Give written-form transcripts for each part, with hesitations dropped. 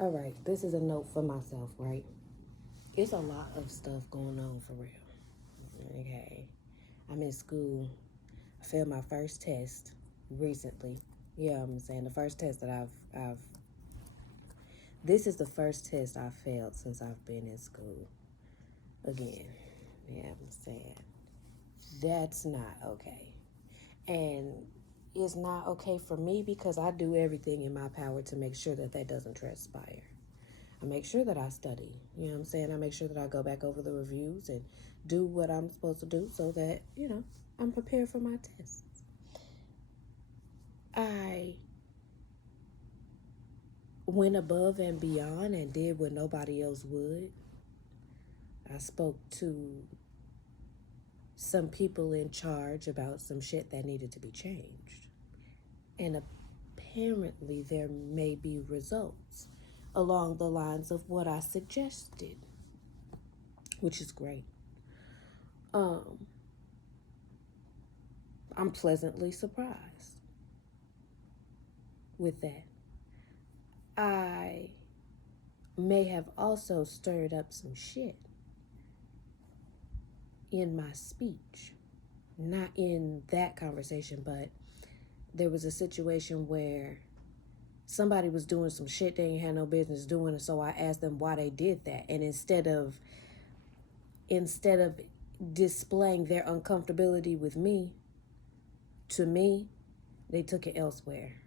All right, this is a note for myself, right? It's a lot of stuff going on for real. Okay. I'm in school. I failed my first test recently. Yeah, I'm saying the first test that I've this is the first test I've failed since I've been in school. Again. Yeah, I'm saying that's not okay. And it's not okay for me because I do everything in my power to make sure that that doesn't transpire. I make sure that I study. You know what I'm saying? I make sure that I go back over the reviews and do what I'm supposed to do so that, I'm prepared for my tests. I went above and beyond and did what nobody else would. I spoke to some people in charge about some shit that needed to be changed. And apparently, there may be results along the lines of what I suggested, which is great. Um, I'm pleasantly surprised with that. I may have also stirred up some shit in my speech. Not in that conversation, but there was a situation where somebody was doing some shit they ain't had no business doing, and so I asked them why they did that. And instead of displaying their uncomfortability with me, to me, they took it elsewhere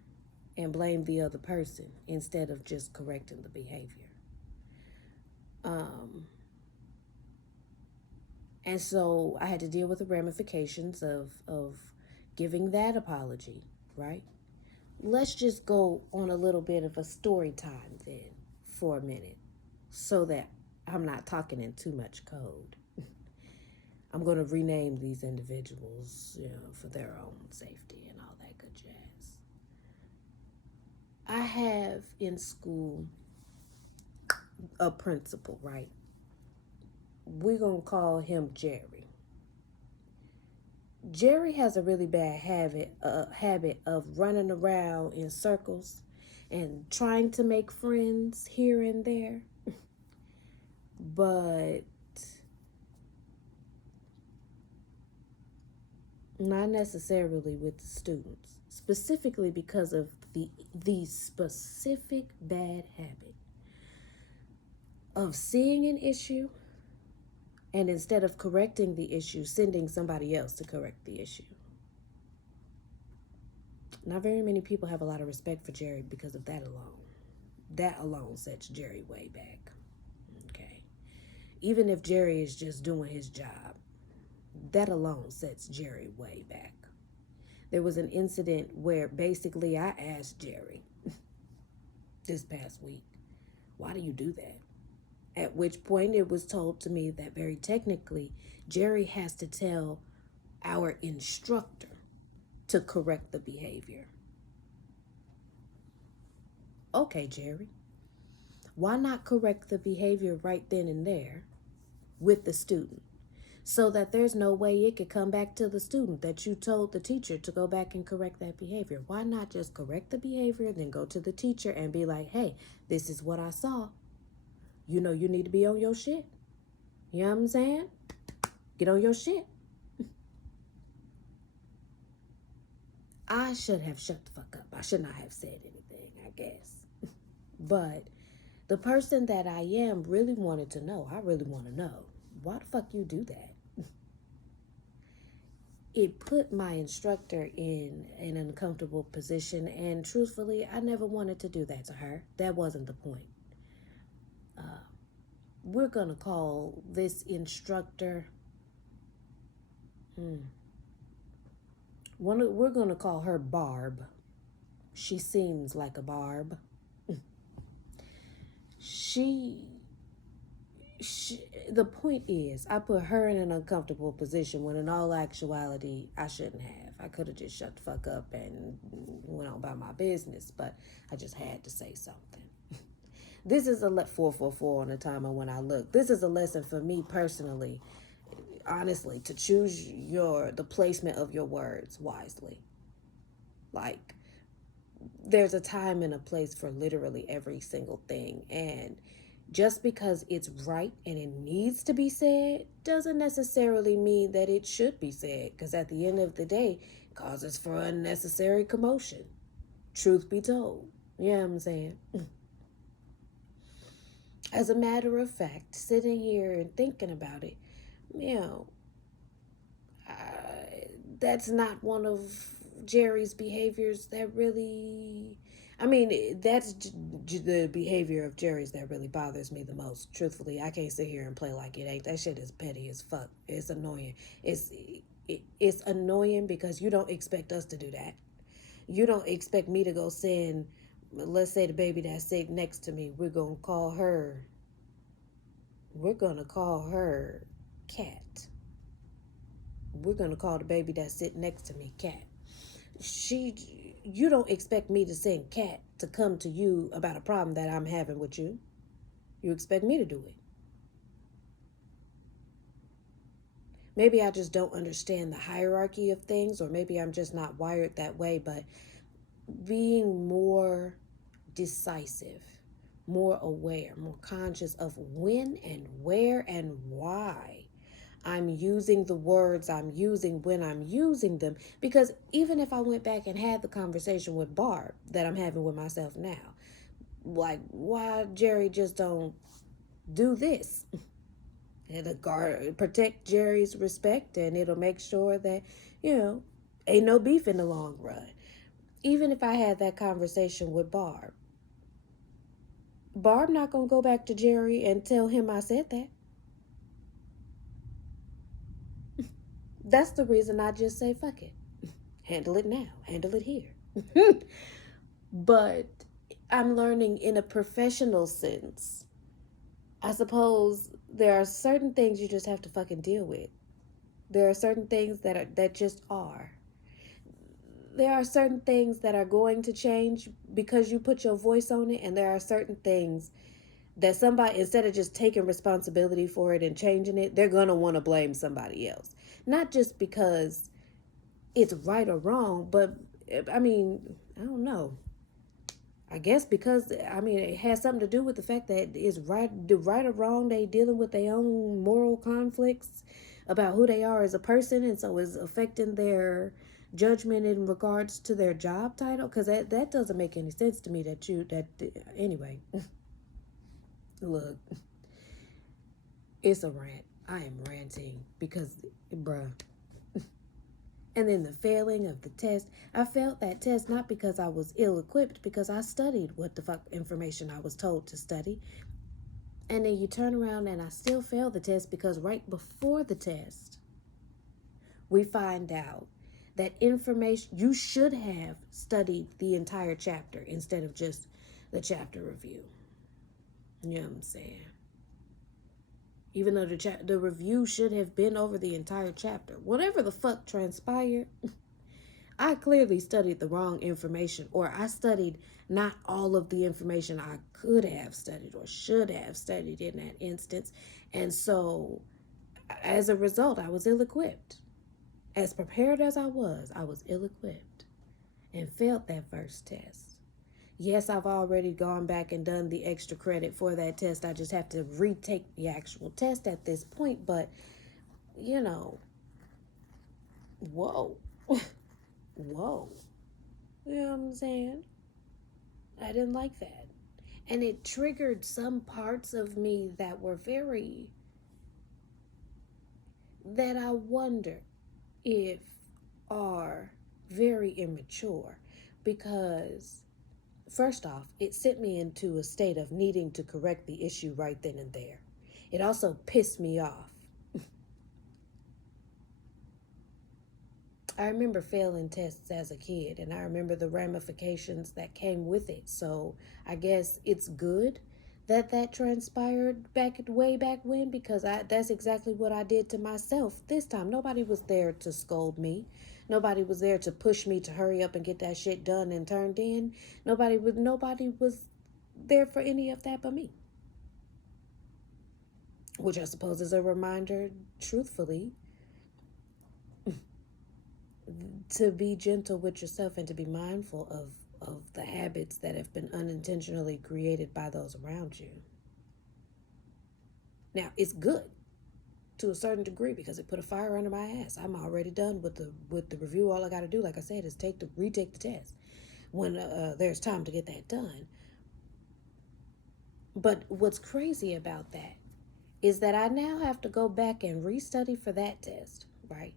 and blamed the other person instead of just correcting the behavior. And so I had to deal with the ramifications of giving that apology, right? Let's just go on a little bit of a story time then for a minute so that I'm not talking in too much code. I'm going to rename these individuals, for their own safety and all that good jazz. I have in school a principal, right? We're going to call him Jerry. Jerry has a really bad habit of running around in circles and trying to make friends here and there, but not necessarily with the students, specifically because of the specific bad habit of seeing an issue and instead of correcting the issue, sending somebody else to correct the issue. Not very many people have a lot of respect for Jerry because of that alone. That alone sets Jerry way back. Okay. Even if Jerry is just doing his job, that alone sets Jerry way back. There was an incident where basically I asked Jerry this past week, why do you do that? At which point it was told to me that very technically, Jerry has to tell our instructor to correct the behavior. Okay, Jerry, why not correct the behavior right then and there with the student so that there's no way it could come back to the student that you told the teacher to go back and correct that behavior? Why not just correct the behavior, then go to the teacher and be like, hey, this is what I saw. You know you need to be on your shit. You know what I'm saying? Get on your shit. I should have shut the fuck up. I should not have said anything, I guess. But the person that I am really wanted to know. I really want to know. Why the fuck you do that? It put my instructor in an uncomfortable position, and truthfully, I never wanted to do that to her. That wasn't the point. We're going to call this instructor, we're going to call her Barb. She seems like a Barb. She, the point is, I put her in an uncomfortable position when in all actuality, I shouldn't have. I could have just shut the fuck up and went on about my business, but I just had to say something. This is a 444 on the timer when I look. This is a lesson for me personally, honestly, to choose the placement of your words wisely. Like, there's a time and a place for literally every single thing. And just because it's right and it needs to be said doesn't necessarily mean that it should be said, because at the end of the day, it causes for unnecessary commotion. Truth be told. You know what I'm saying? As a matter of fact, sitting here and thinking about it, you know, that's not one of Jerry's behaviors that really. I mean, that's the behavior of Jerry's that really bothers me the most. Truthfully, I can't sit here and play like it ain't. That shit is petty as fuck. It's annoying. It's annoying because you don't expect us to do that. You don't expect me to go send, let's say, the baby that's sitting next to me. We're gonna call her. We're gonna call her Cat. We're gonna call the baby that's sitting next to me Cat. You don't expect me to send Cat to come to you about a problem that I'm having with you. You expect me to do it. Maybe I just don't understand the hierarchy of things, or maybe I'm just not wired that way, but being more decisive, more aware, more conscious of when and where and why I'm using the words I'm using when I'm using them. Because even if I went back and had the conversation with Barb that I'm having with myself now, like, why Jerry just don't do this? It'll protect Jerry's respect, and it'll make sure that, ain't no beef in the long run. Even if I had that conversation with Barb not gonna go back to Jerry and tell him I said that. That's the reason I just say fuck it. Handle it now. Handle it here. But I'm learning in a professional sense. I suppose there are certain things you just have to fucking deal with. There are certain things that just are. There are certain things that are going to change because you put your voice on it, and there are certain things that somebody, instead of just taking responsibility for it and changing it, they're going to want to blame somebody else. Not just because it's right or wrong, but I mean, I don't know. I guess because, it has something to do with the fact that it's right or wrong, they dealing with their own moral conflicts about who they are as a person, and so it's affecting their judgment in regards to their job title. Because that doesn't make any sense to me anyway. Look, it's a rant. I am ranting because, bruh. And then the failing of the test. I failed that test not because I was ill-equipped, because I studied what the fuck information I was told to study. And then you turn around and I still failed the test because right before the test, we find out that information, you should have studied the entire chapter instead of just the chapter review. You know what I'm saying? Even though the review should have been over the entire chapter. Whatever the fuck transpired, I clearly studied the wrong information, or I studied not all of the information I could have studied or should have studied in that instance. And so, as a result, I was ill-equipped. As prepared as I was ill-equipped and failed that first test. Yes, I've already gone back and done the extra credit for that test. I just have to retake the actual test at this point. But, whoa. Whoa. You know what I'm saying? I didn't like that. And it triggered some parts of me that I wonder if are very immature. Because first off, it sent me into a state of needing to correct the issue right then and there. It also pissed me off. I remember failing tests as a kid, and I remember the ramifications that came with it. So I guess it's good that transpired way back when, because that's exactly what I did to myself this time. Nobody was there to scold me. Nobody was there to push me to hurry up and get that shit done and turned in. Nobody was there for any of that but me. Which I suppose is a reminder, truthfully, to be gentle with yourself and to be mindful of of the habits that have been unintentionally created by those around you. Now, it's good to a certain degree because it put a fire under my ass. I'm already done with the review. All I got to do, like I said, is retake the test when there's time to get that done. But what's crazy about that is that I now have to go back and restudy for that test, right?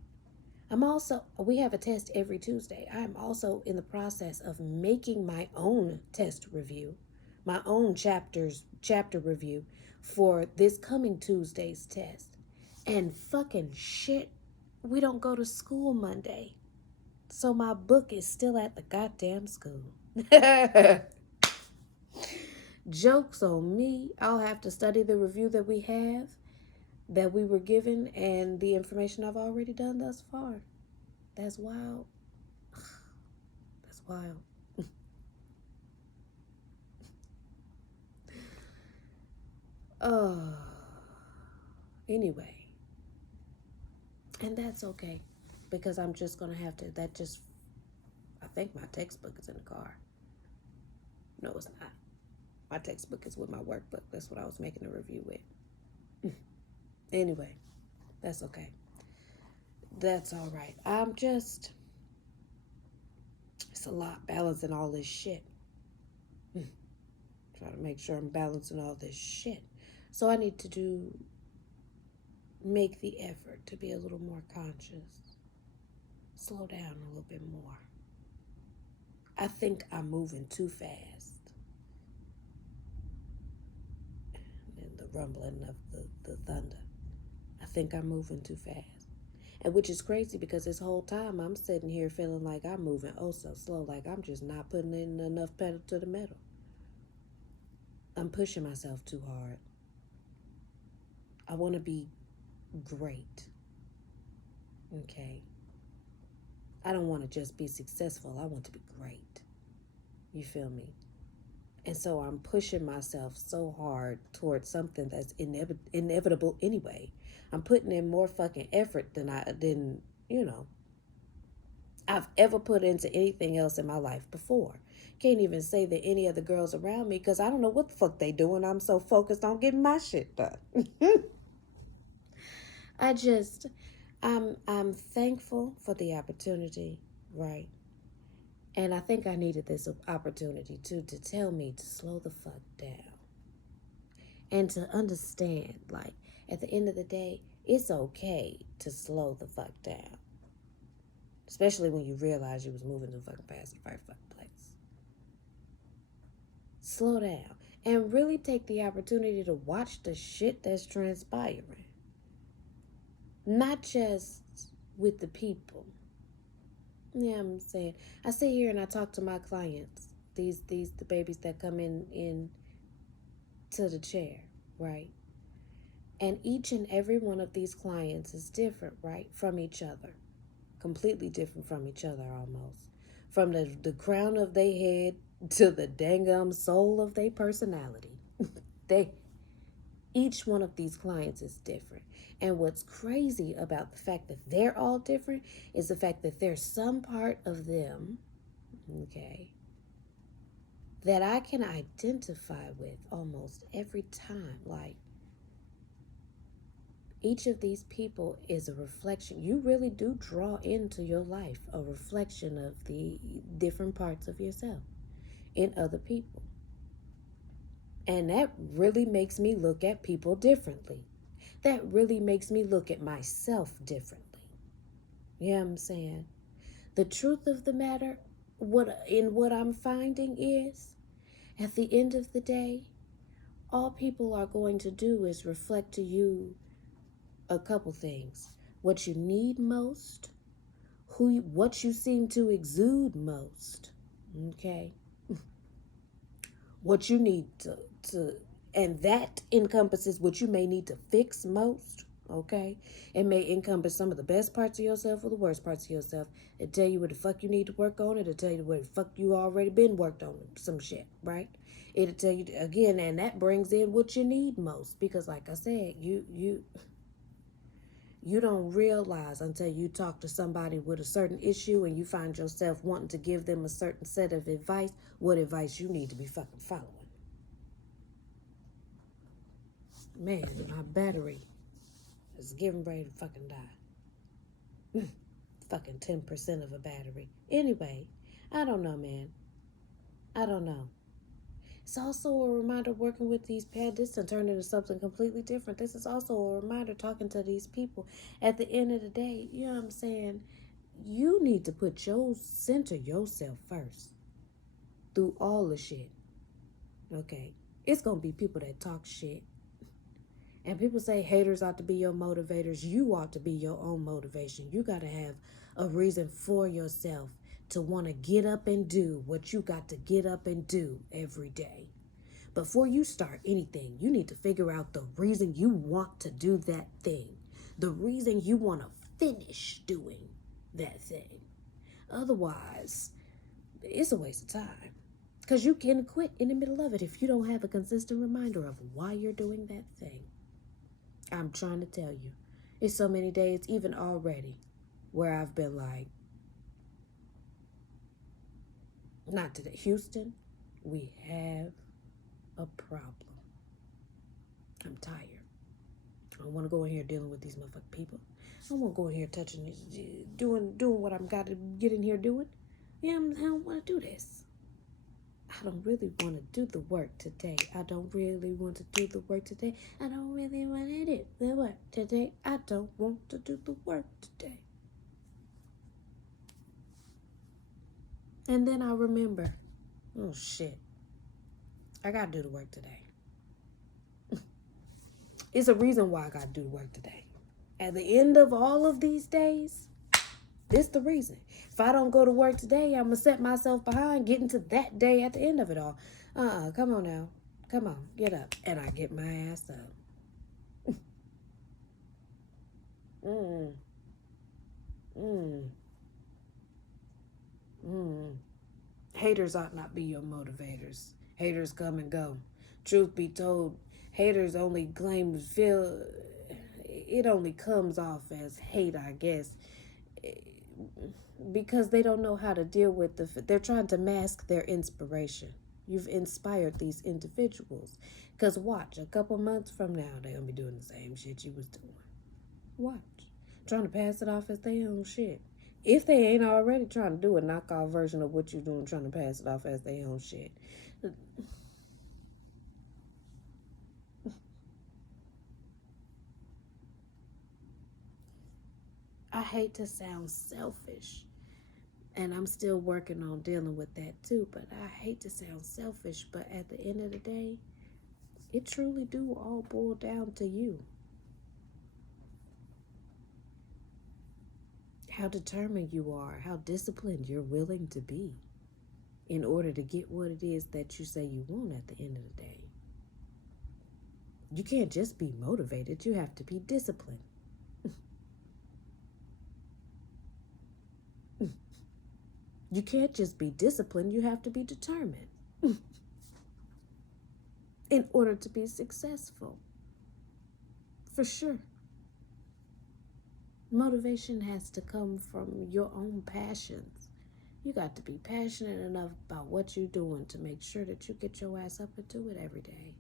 We have a test every Tuesday. I'm also in the process of making my own test review, my own chapter review for this coming Tuesday's test. And fucking shit, we don't go to school Monday. So my book is still at the goddamn school. Joke's on me. I'll have to study the review that we were given, and the information I've already done thus far. That's wild. That's wild. uh, anyway. And that's okay. Because I'm just going to have to, I think my textbook is in the car. No, it's not. My textbook is with my workbook. That's what I was making a review with. Anyway, that's okay. That's all right. It's a lot balancing all this shit. Try to make sure I'm balancing all this shit. So I need to make the effort to be a little more conscious. Slow down a little bit more. I think I'm moving too fast. And the rumbling of the thunder. I think I'm moving too fast. And which is crazy because this whole time I'm sitting here feeling like I'm moving oh so slow, like I'm just not putting in enough pedal to the metal. I'm pushing myself too hard. I want to be great. Okay. I don't want to just be successful. I want to be great. You feel me? And so I'm pushing myself so hard towards something that's inevitable anyway. I'm putting in more fucking effort than I've ever put into anything else in my life before. Can't even say that any of the girls around me, because I don't know what the fuck they doing. I'm so focused on getting my shit done. I'm thankful for the opportunity, right? And I think I needed this opportunity too, to tell me to slow the fuck down. And to understand, like, at the end of the day, it's okay to slow the fuck down. Especially when you realize you was moving too fucking fast in the first fucking place. Slow down. And really take the opportunity to watch the shit that's transpiring. Not just with the people. Yeah, I'm saying. I sit here and I talk to my clients. The babies that come in to the chair, right? And each and every one of these clients is different, right? From each other. Completely different from each other almost. From the crown of their head to the dangum soul of their personality. Each one of these clients is different. And what's crazy about the fact that they're all different is the fact that there's some part of them, okay, that I can identify with almost every time. Like, each of these people is a reflection. You really do draw into your life a reflection of the different parts of yourself in other people. And that really makes me look at people differently. That really makes me look at myself differently. You know what I'm saying? The truth of the matter, what I'm finding is, at the end of the day, all people are going to do is reflect to you a couple things. What you need most, what you seem to exude most, okay? What you need to and that encompasses what you may need to fix most, okay? It may encompass some of the best parts of yourself or the worst parts of yourself. It'll tell you what the fuck you need to work on. It'll tell you what the fuck you already been worked on, some shit, right? It'll tell you, again, and that brings in what you need most. Because like I said, you You don't realize until you talk to somebody with a certain issue and you find yourself wanting to give them a certain set of advice, what advice you need to be fucking following. Man, my battery is getting ready to fucking die. Fucking 10% of a battery. Anyway, I don't know, man. I don't know. It's also a reminder working with these this and turning into something completely different. This is also a reminder talking to these people. At the end of the day, you know what I'm saying? You need to center yourself first through all the shit. Okay? It's going to be people that talk shit. And people say haters ought to be your motivators. You ought to be your own motivation. You got to have a reason for yourself to want to get up and do what you got to get up and do every day. Before you start anything, you need to figure out the reason you want to do that thing. The reason you want to finish doing that thing. Otherwise, it's a waste of time. Because you can quit in the middle of it if you don't have a consistent reminder of why you're doing that thing. I'm trying to tell you. It's so many days, even already, where I've been like, not today. Houston, we have a problem. I'm tired. I don't want to go in here dealing with these motherfucking people. I don't want to go in here touching this, doing what I'm got to get in here doing. Yeah, I don't want to do this. I don't really want to do the work today. I don't really want to do the work today. I don't really want to do the work today. I don't want to do the work today. And then I remember, oh shit, I got to do the work today. It's a reason why I got to do the work today. At the end of all of these days, this the reason. If I don't go to work today, I'm going to set myself behind getting to that day at the end of it all. Come on now. Come on, get up. And I get my ass up. Haters ought not be your motivators. Haters come and go. Truth be told, haters only it only comes off as hate, I guess, because they don't know how to deal with they're trying to mask their inspiration. You've inspired these individuals. Because watch, a couple months from now, they're going to be doing the same shit you was doing. Watch. Trying to pass it off as their own shit. If they ain't already trying to do a knockoff version of what you're doing, trying to pass it off as their own shit. I hate to sound selfish, and I'm still working on dealing with that too, but I hate to sound selfish, but at the end of the day, it truly do all boil down to you. How determined you are, how disciplined you're willing to be in order to get what it is that you say you want at the end of the day. You can't just be motivated, you have to be disciplined. You can't just be disciplined, you have to be determined in order to be successful. For sure. Motivation has to come from your own passions. You got to be passionate enough about what you're doing to make sure that you get your ass up and do it every day.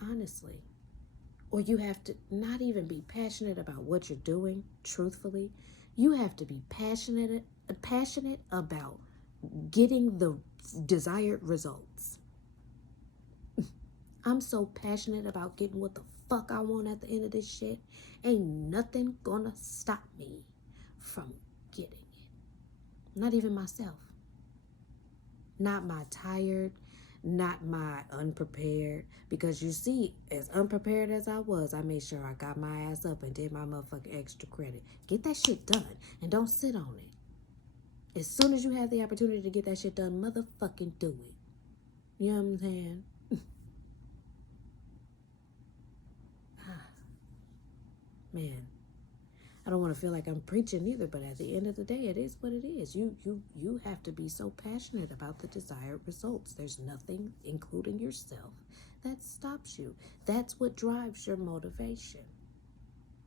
Honestly. Or you have to not even be passionate about what you're doing, truthfully. You have to be passionate about getting the desired results. I'm so passionate about getting what the fuck I want at the end of this shit. Ain't nothing gonna stop me from getting it. Not even myself. Not my tired, not my unprepared. Because you see, as unprepared as I was, I made sure I got my ass up and did my motherfucking extra credit. Get that shit done and don't sit on it. As soon as you have the opportunity to get that shit done, motherfucking do it. You know what I'm saying? Man, I don't want to feel like I'm preaching either, but at the end of the day, it is what it is. You have to be so passionate about the desired results. There's nothing, including yourself, that stops you. That's what drives your motivation.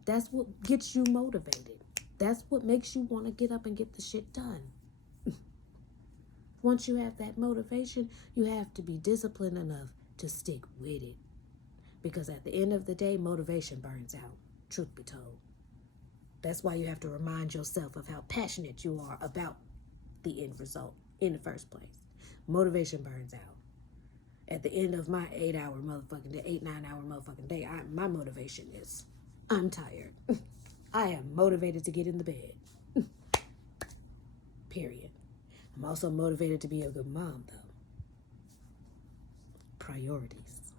That's what gets you motivated. That's what makes you want to get up and get the shit done. Once you have that motivation, you have to be disciplined enough to stick with it. Because at the end of the day, motivation burns out, truth be told. That's why you have to remind yourself of how passionate you are about the end result in the first place. Motivation burns out. At the end of my 8-hour motherfucking day, 9-hour motherfucking day, my motivation is, I'm tired. I am motivated to get in the bed. Period. I'm also motivated to be a good mom, though. Priorities.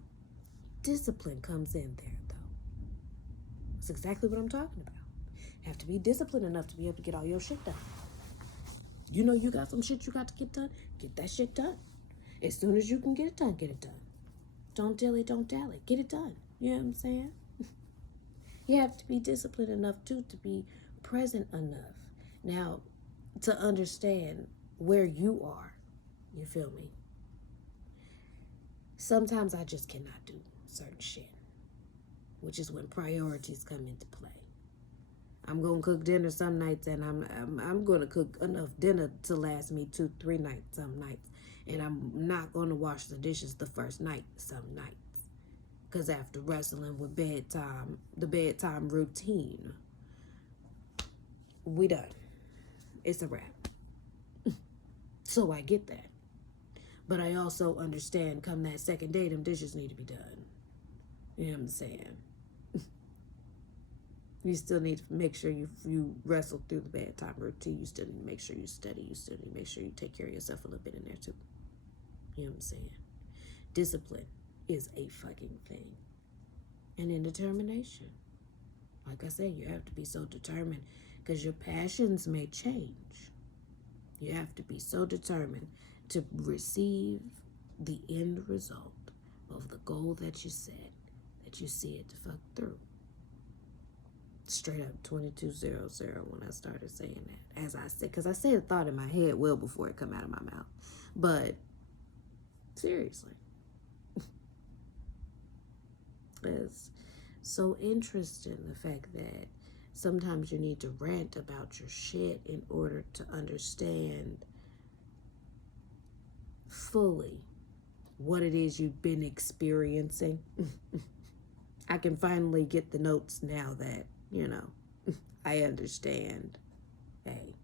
Discipline comes in there, though. That's exactly what I'm talking about. You have to be disciplined enough to be able to get all your shit done. You know you got some shit you got to get done, get that shit done. As soon as you can get it done, get it done. Don't dilly, don't dally. Get it done. You know what I'm saying? You have to be disciplined enough, too, to be present enough. Now, to understand where you are. You feel me? Sometimes I just cannot do certain shit, which is when priorities come into play. I'm gonna cook dinner some nights, and I'm gonna cook enough dinner to last me 2-3 nights some nights, and I'm not gonna wash the dishes the first night some nights, cause after wrestling with the bedtime routine, we done. It's a wrap. So I get that, but I also understand come that second day, them dishes need to be done. You know what I'm saying? You still need to make sure you wrestle through the bedtime routine. You still need to make sure you study. You still need to make sure you take care of yourself a little bit in there too. You know what I'm saying? Discipline is a fucking thing. And then determination. Like I said, you have to be so determined because your passions may change. You have to be so determined to receive the end result of the goal that you set, that you see it to fuck through. Straight up 2200 when I started saying that. As I said, because I said a thought in my head well before it come out of my mouth. But seriously. It's so interesting, the fact that sometimes you need to rant about your shit in order to understand fully what it is you've been experiencing. I can finally get the notes now that, I understand. Hey,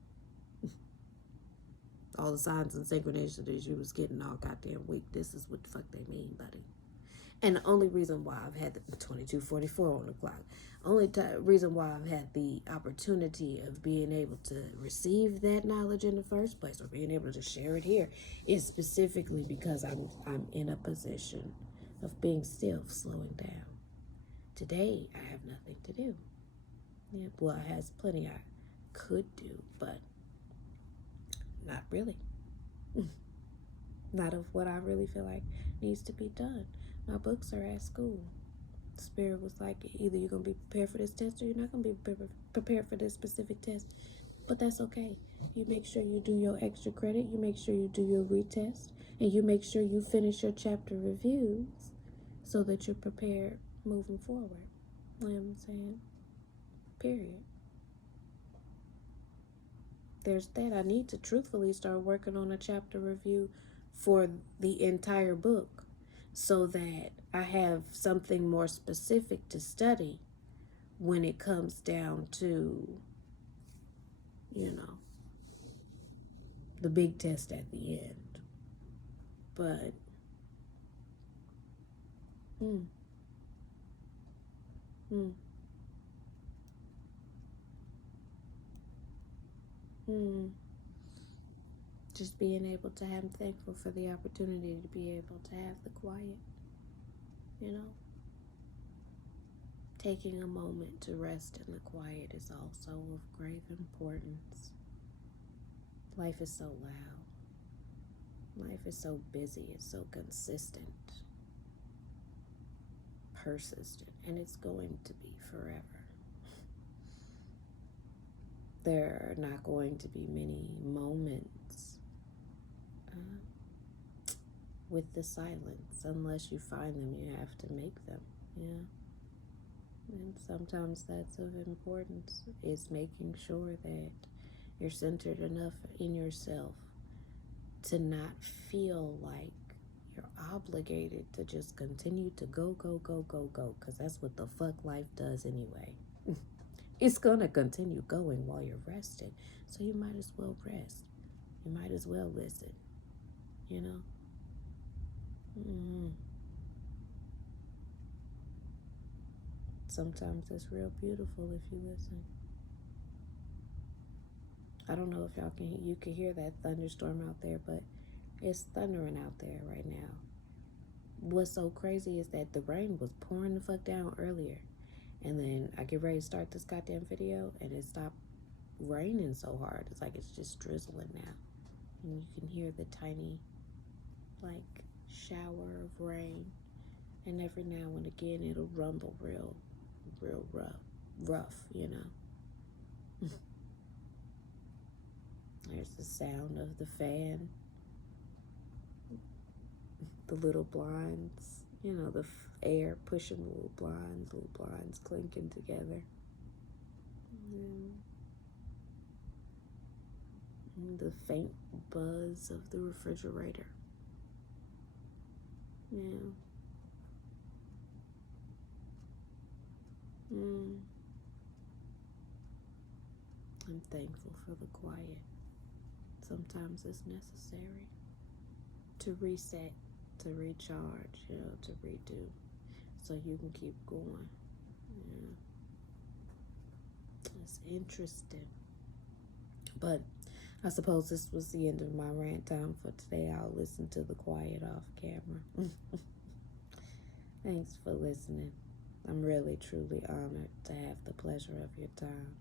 all the signs and synchronicities you was getting all goddamn week, this is what the fuck they mean, buddy. And the only reason why I've had the 2244 on the clock, reason why I've had the opportunity of being able to receive that knowledge in the first place, or being able to share it here, is specifically because I'm in a position of being still, slowing down. Today, I have nothing to do. Yeah, well, I have plenty I could do, but not really. Not of what I really feel like needs to be done. My books are at school. Spirit was like, either you're going to be prepared for this test or you're not going to be prepared for this specific test. But that's okay. You make sure you do your extra credit. You make sure you do your retest. And you make sure you finish your chapter reviews so that you're prepared moving forward. You know what I'm saying? Period. There's that. I need to truthfully start working on a chapter review for the entire book so that I have something more specific to study when it comes down to, the big test at the end. But, just being able to I'm thankful for the opportunity to be able to have the quiet, Taking a moment to rest in the quiet is also of great importance. Life is so loud. Life is so busy. It's so consistent, persistent, and it's going to be forever. There are not going to be many moments with the silence. Unless you find them, you have to make them. And sometimes that's of importance, is making sure that you're centered enough in yourself to not feel like you're obligated to just continue to go, go, go, go, go, because that's what the fuck life does anyway. It's going to continue going while you're rested, so you might as well rest. You might as well listen, you know? Mm-hmm. Sometimes it's real beautiful if you listen. I don't know if you can hear that thunderstorm out there, but it's thundering out there right now. What's so crazy is that the rain was pouring the fuck down earlier, and then I get ready to start this goddamn video, and it stopped raining so hard. It's like it's just drizzling now, and you can hear the tiny, like, shower of rain, and every now and again it'll rumble real rough, you know. There's the sound of the fan, the little blinds, you know, the air pushing the little blinds clinking together. And the faint buzz of the refrigerator. Yeah. I'm thankful for the quiet. Sometimes it's necessary to reset, to recharge, you know, to redo, so you can keep going. Yeah. It's interesting. But I suppose this was the end of my rant time for today. I'll listen to the quiet off camera. Thanks for listening. I'm really, truly honored to have the pleasure of your time.